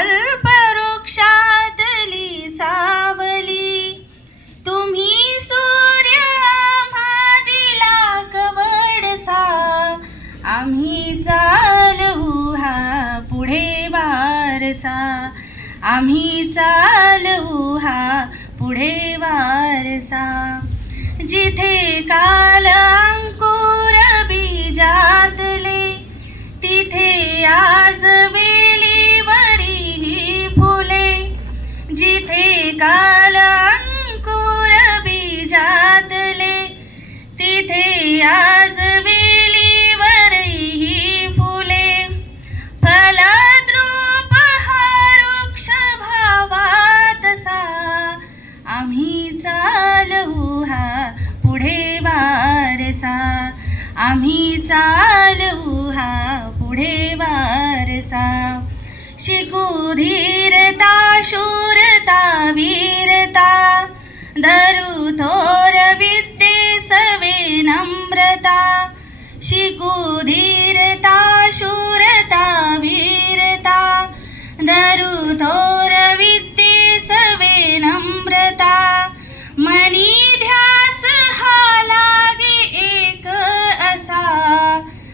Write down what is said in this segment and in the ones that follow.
कल्पवृक्षातली सावली. तुम्ही सूर्य दिला कवडसा आम्ही चालू हा पुढे वारसा. आम्ही चालू हा पुढे वारसा. जिथे काल अंकुर बीजातले तिथे आ जिथे काल अंकुर बीजातले. तिथे आज वेलीवर ही फुले. फलद्रूप वृक्ष भावात सा. आम्ही चालू हा पुढे वारसा. आम्ही चालू हा पुढे वारसा. शिकू धीरता शूरता वीरता. धरू थोर विद्ये सवे नम्रता. शिकू धीरता शूरता वीरता. धरू थोर विद्ये सवे नम्रता. मनी ध्यास हा लागे एक असा.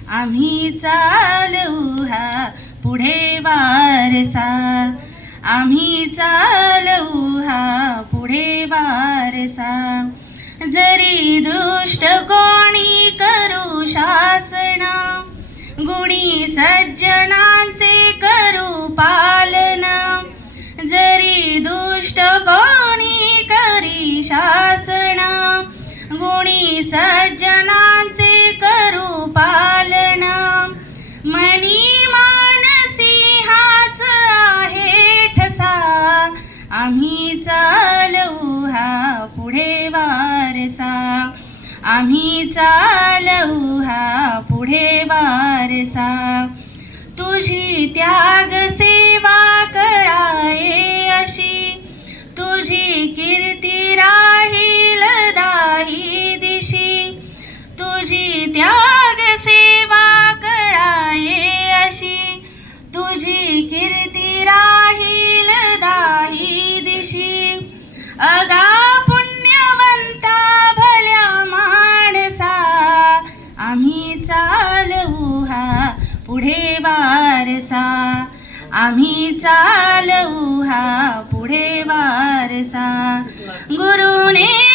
आम्ही चालू हा पुढे वारसा. आम्ही चालू हा पुढे वारसा. जरी दुष्ट कोणी करू शासन गुणी सज्जनांचे करू पालन. जरी दुष्ट कोणी करी शासन गुणी सज्जनांचे करू पालन. आम्ही चालवू हा पुढे वारसा. आम्ही चालवू हा पुढे वारसा. तुझी त्याग सेवा कराये अशी. तुझी कीर्ती राहील दाही दिशी. तुझी त्याग सेवा कराये अशी. तुझी कीर्ती राही अगा पुण्यवंता भल्या माणसा आम्ही चालवू हा पुढे वारसा. आम्ही चालवू हा पुढे वारसा. गुरुने